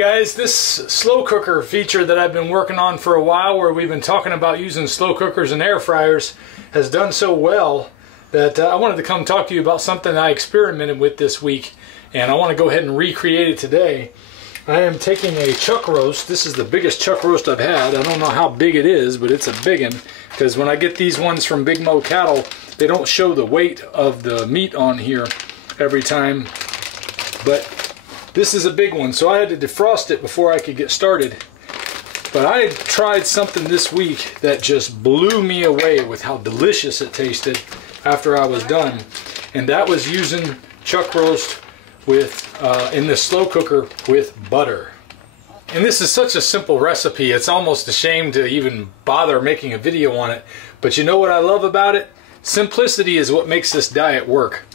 Hey guys, this slow cooker feature that I've been working on for a while, where we've been talking about using slow cookers and air fryers, has done so well that I wanted to come talk to you about something I experimented with this week, and I want to go ahead and recreate it today. I am taking a chuck roast. This is the biggest chuck roast I've had. I don't know how big it is, but it's a big one, because when I get these ones from Big Mo Cattle, they don't show the weight of the meat on here every time, but this is a big one, so I had to defrost it before I could get started. But I tried something this week that just blew me away with how delicious it tasted after I was done, and that was using chuck roast with in the slow cooker with butter. And this is such a simple recipe, it's almost a shame to even bother making a video on it. But you know what I love about it? Simplicity is what makes this diet work.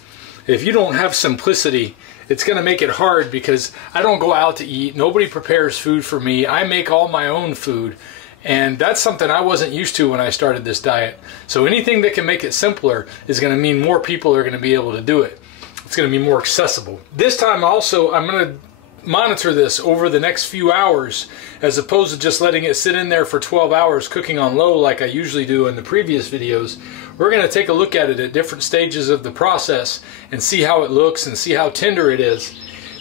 If you don't have simplicity, it's going to make it hard, because I don't go out to eat. Nobody prepares food for me. I make all my own food. And that's something I wasn't used to when I started this diet. So anything that can make it simpler is going to mean more people are going to be able to do it. It's going to be more accessible. This time also, I'm going to monitor this over the next few hours, as opposed to just letting it sit in there for 12 hours cooking on low like I usually do in the previous videos. We're going to take a look at it at different stages of the process and see how it looks and see how tender it is.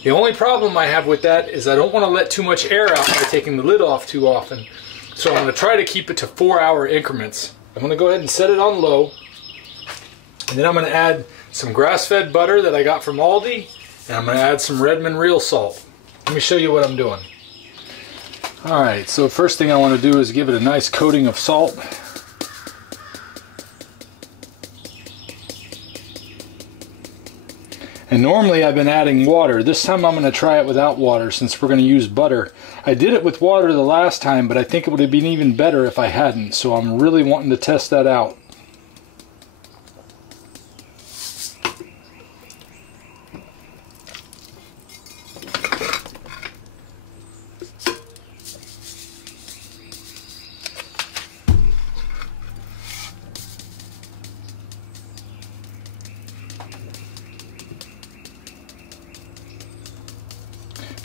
The only problem I have with that is I don't want to let too much air out by taking the lid off too often. So I'm going to try to keep it to 4-hour increments. I'm going to go ahead and set it on low, and then I'm going to add some grass-fed butter that I got from Aldi, and I'm going to add some Redmond real salt. Let me show you what I'm doing. Alright, so first thing I want to do is give it a nice coating of salt. And normally I've been adding water. This time I'm going to try it without water, since we're going to use butter. I did it with water the last time, but I think it would have been even better if I hadn't. So I'm really wanting to test that out.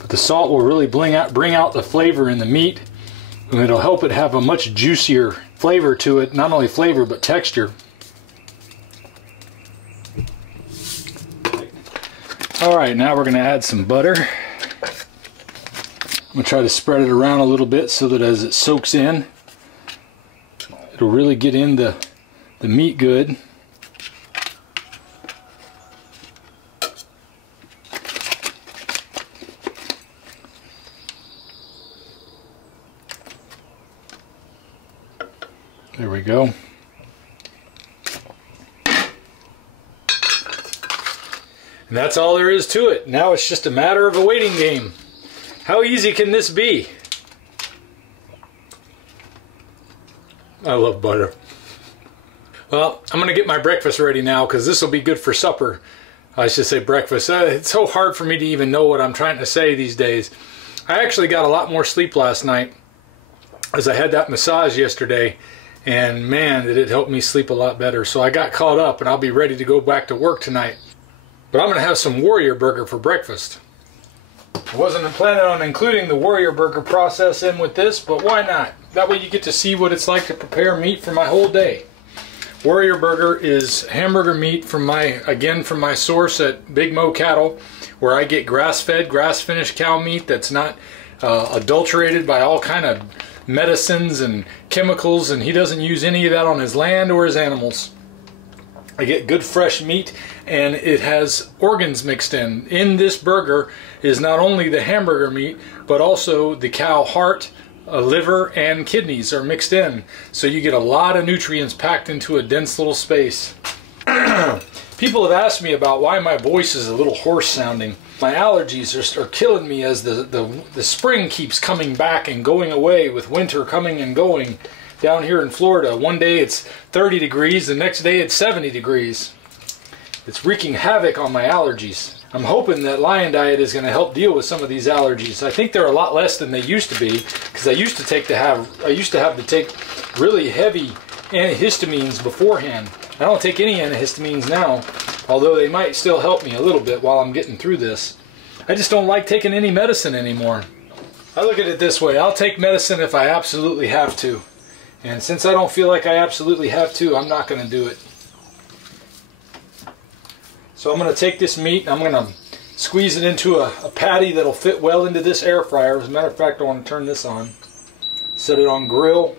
The salt will really bring out the flavor in the meat, and it'll help it have a much juicier flavor to it. Not only flavor, but texture. Alright, now we're going to add some butter. I'm going to try to spread it around a little bit so that as it soaks in, it'll really get in the meat good. There we go. And that's all there is to it. Now it's just a matter of a waiting game. How easy can this be? I love butter. Well, I'm going to get my breakfast ready now, because this will be good for supper. I should say breakfast. It's so hard for me to even know what I'm trying to say these days. I actually got a lot more sleep last night, as I had that massage yesterday. And man, did it help me sleep a lot better. So I got caught up, and I'll be ready to go back to work tonight. But I'm going to have some Warrior Burger for breakfast. I wasn't planning on including the Warrior Burger process in with this, but why not? That way you get to see what it's like to prepare meat for my whole day. Warrior Burger is hamburger meat from my source at Big Mo Cattle, where I get grass-fed, grass-finished cow meat that's not adulterated by all kind of medicines and chemicals, and he doesn't use any of that on his land or his animals. I get good fresh meat, and it has organs mixed in. In this burger is not only the hamburger meat, but also the cow heart, liver, and kidneys are mixed in. So you get a lot of nutrients packed into a dense little space. People have asked me about why my voice is a little hoarse sounding. My allergies are killing me, as the spring keeps coming back and going away, with winter coming and going down here in Florida. One day it's 30 degrees, the next day it's 70 degrees. It's wreaking havoc on my allergies. I'm hoping that Lion Diet is going to help deal with some of these allergies. I think they're a lot less than they used to be, because I used to have to take really heavy antihistamines beforehand. I don't take any antihistamines now, although they might still help me a little bit while I'm getting through this. I just don't like taking any medicine anymore. I look at it this way. I'll take medicine if I absolutely have to. And since I don't feel like I absolutely have to, I'm not going to do it. So I'm going to take this meat and I'm going to squeeze it into a patty that'll fit well into this air fryer. As a matter of fact, I want to turn this on. Set it on grill.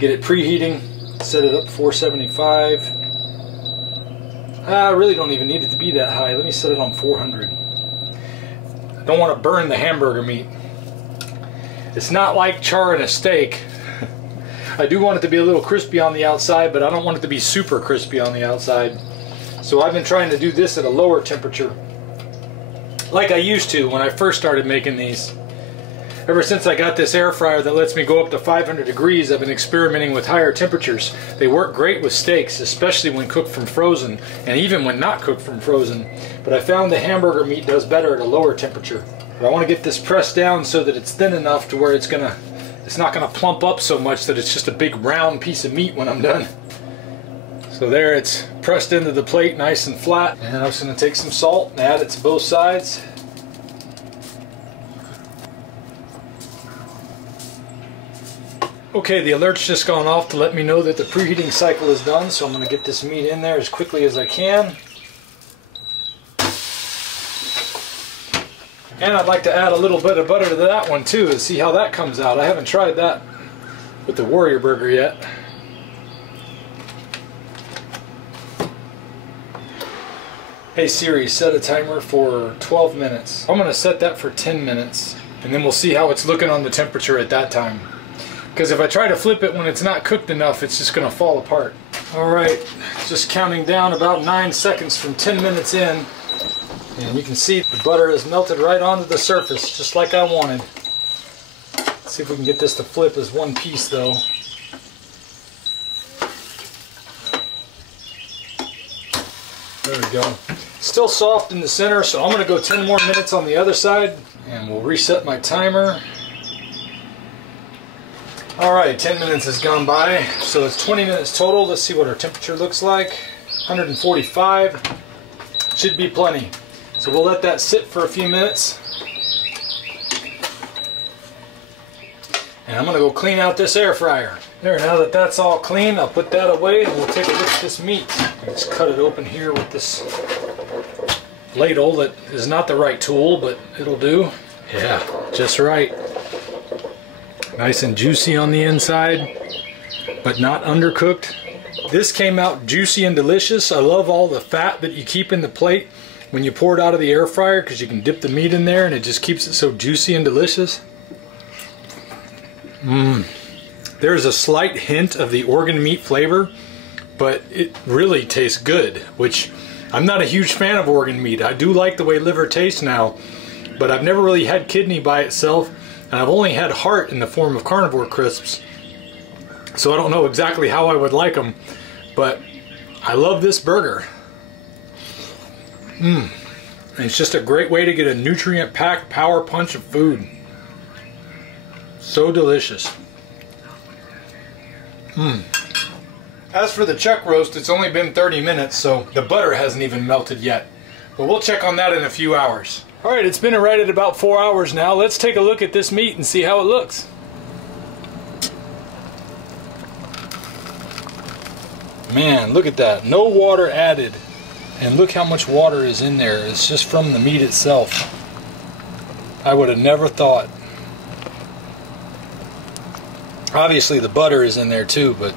Get it preheating. Set it up 475. I really don't even need it to be that high. Let me set it on 400. I don't want to burn the hamburger meat. It's not like charring a steak. I do want it to be a little crispy on the outside, but I don't want it to be super crispy on the outside. So I've been trying to do this at a lower temperature, like I used to when I first started making these. Ever since I got this air fryer that lets me go up to 500 degrees, I've been experimenting with higher temperatures. They work great with steaks, especially when cooked from frozen, and even when not cooked from frozen. But I found the hamburger meat does better at a lower temperature. But I want to get this pressed down so that it's thin enough to where it's not gonna plump up so much that it's just a big round piece of meat when I'm done. So there, it's pressed into the plate nice and flat. And I'm just gonna take some salt and add it to both sides. Okay, the alert's just gone off to let me know that the preheating cycle is done, so I'm gonna get this meat in there as quickly as I can. And I'd like to add a little bit of butter to that one too, to see how that comes out. I haven't tried that with the Warrior Burger yet. Hey Siri, set a timer for 12 minutes. I'm going to set that for 10 minutes, and then we'll see how it's looking on the temperature at that time. Because if I try to flip it when it's not cooked enough, it's just going to fall apart. Alright, just counting down about 9 seconds from 10 minutes in. And you can see the butter has melted right onto the surface, just like I wanted. Let's see if we can get this to flip as one piece though. There we go. Still soft in the center, so I'm going to go 10 more minutes on the other side. And we'll reset my timer. Alright, 10 minutes has gone by, so it's 20 minutes total. Let's see what our temperature looks like. 145. Should be plenty. So we'll let that sit for a few minutes. And I'm going to go clean out this air fryer. There, now that that's all clean, I'll put that away and we'll take a look at this meat. Let's cut it open here with this ladle that is not the right tool, but it'll do. Yeah, just right. Nice and juicy on the inside, but not undercooked. This came out juicy and delicious. I love all the fat that you keep in the plate when you pour it out of the air fryer, because you can dip the meat in there and it just keeps it so juicy and delicious. There's a slight hint of the organ meat flavor, but it really tastes good, which I'm not a huge fan of organ meat. I do like the way liver tastes now, but I've never really had kidney by itself, and I've only had heart in the form of Carnivore crisps. So I don't know exactly how I would like them, but I love this burger. And it's just a great way to get a nutrient-packed power punch of food. So delicious. As for the chuck roast, it's only been 30 minutes, so the butter hasn't even melted yet. But we'll check on that in a few hours. Alright, it's been right at about 4 hours now. Let's take a look at this meat and see how it looks. Man, look at that. No water added. And look how much water is in there. It's just from the meat itself. I would have never thought. Obviously the butter is in there too, but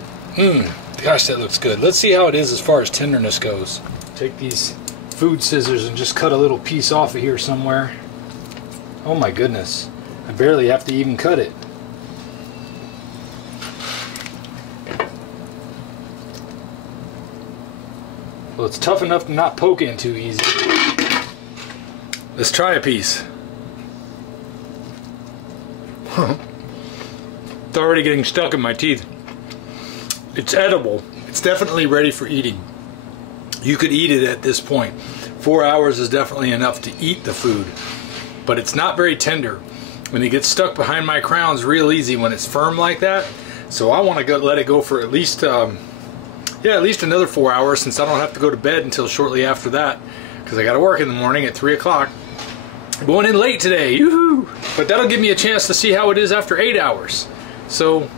gosh, that looks good. Let's see how it is as far as tenderness goes. Take these food scissors and just cut a little piece off of here somewhere. Oh my goodness. I barely have to even cut it. Well, it's tough enough to not poke in too easy. Let's try a piece. It's already getting stuck in my teeth. It's edible. It's definitely ready for eating. You could eat it at this point. 4 hours is definitely enough to eat the food. But it's not very tender. When it gets stuck behind my crowns real easy when it's firm like that. So I want to let it go for at least at least another 4 hours, since I don't have to go to bed until shortly after that, because I got to work in the morning at 3 o'clock. Going in late today. Yoo-hoo! But that'll give me a chance to see how it is after 8 hours. So,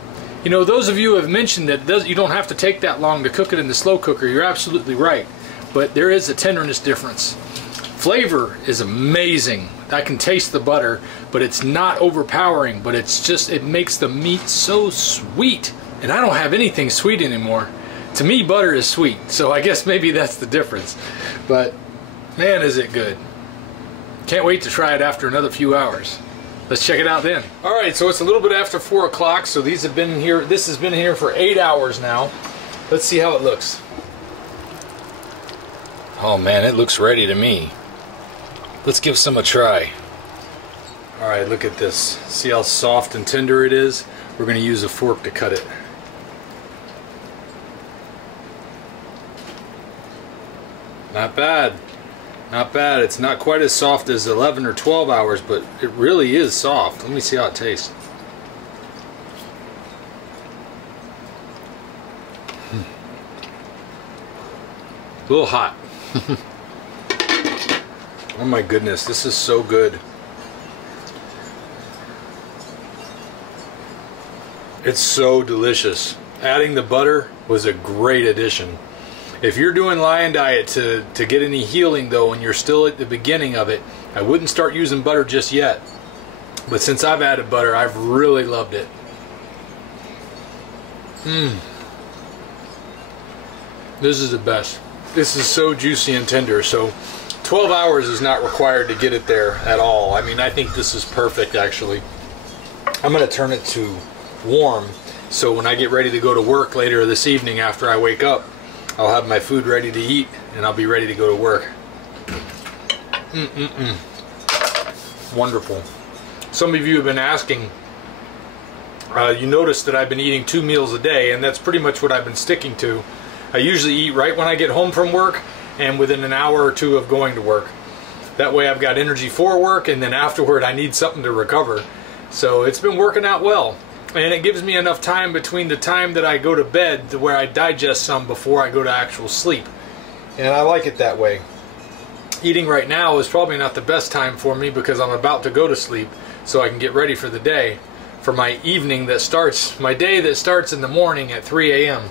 you know, those of you who have mentioned that you don't have to take that long to cook it in the slow cooker, you're absolutely right. But there is a tenderness difference. Flavor is amazing. I can taste the butter, but it's not overpowering, but it's just, it makes the meat so sweet. And I don't have anything sweet anymore. To me, butter is sweet, so I guess maybe that's the difference. But man, is it good. Can't wait to try it after another few hours. Let's check it out then. Alright, so it's a little bit after 4 o'clock, so these have been here, this has been here for 8 hours now. Let's see how it looks. Oh man, it looks ready to me. Let's give some a try. Alright, look at this. See how soft and tender it is? We're going to use a fork to cut it. Not bad. Not bad. It's not quite as soft as 11 or 12 hours, but it really is soft. Let me see how it tastes. A little hot. Oh my goodness, this is so good. It's so delicious. Adding the butter was a great addition. If you're doing lion diet to get any healing though, and you're still at the beginning of it, I wouldn't start using butter just yet. But since I've added butter, I've really loved it. This is the best. This is so juicy and tender. So 12 hours is not required to get it there at all. I mean, I think this is perfect actually. I'm going to turn it to warm, so when I get ready to go to work later this evening after I wake up, I'll have my food ready to eat and I'll be ready to go to work. Wonderful. Some of you have been asking, you notice that I've been eating 2 meals a day, and that's pretty much what I've been sticking to. I usually eat right when I get home from work and within an hour or two of going to work. That way I've got energy for work, and then afterward I need something to recover. So it's been working out well. And it gives me enough time between the time that I go to bed to where I digest some before I go to actual sleep. And I like it that way. Eating right now is probably not the best time for me because I'm about to go to sleep so I can get ready for the day. For my evening that starts, my day that starts in the morning at 3 a.m.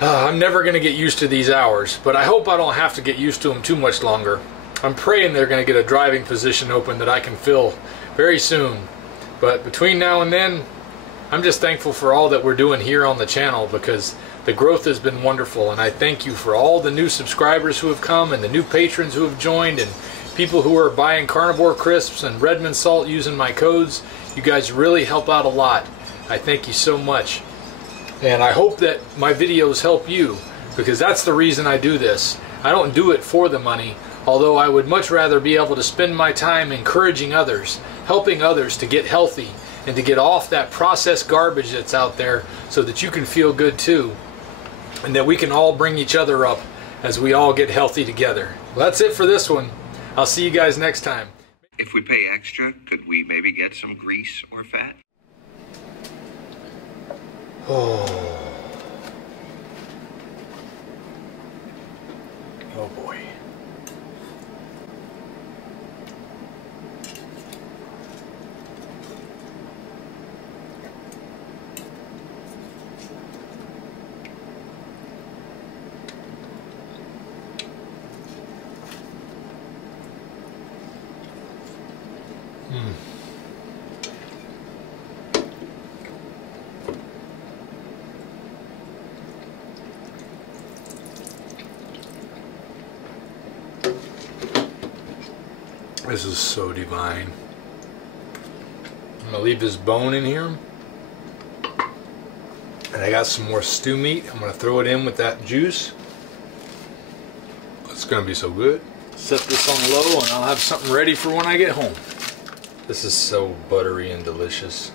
I'm never going to get used to these hours, but I hope I don't have to get used to them too much longer. I'm praying they're going to get a driving position open that I can fill very soon. But between now and then, I'm just thankful for all that we're doing here on the channel because the growth has been wonderful, and I thank you for all the new subscribers who have come and the new patrons who have joined and people who are buying Carnivore crisps and Redmond salt using my codes. You guys really help out a lot. I thank you so much. And I hope that my videos help you because that's the reason I do this. I don't do it for the money, although I would much rather be able to spend my time encouraging others, helping others to get healthy and to get off that processed garbage that's out there so that you can feel good too, and that we can all bring each other up as we all get healthy together. Well, that's it for this one. I'll see you guys next time. If we pay extra, could we maybe get some grease or fat? Oh boy. This is so divine. I'm gonna leave this bone in here, and I got some more stew meat. I'm gonna throw it in with that juice. It's gonna be so good. Set this on low and I'll have something ready for when I get home. This is so buttery and delicious.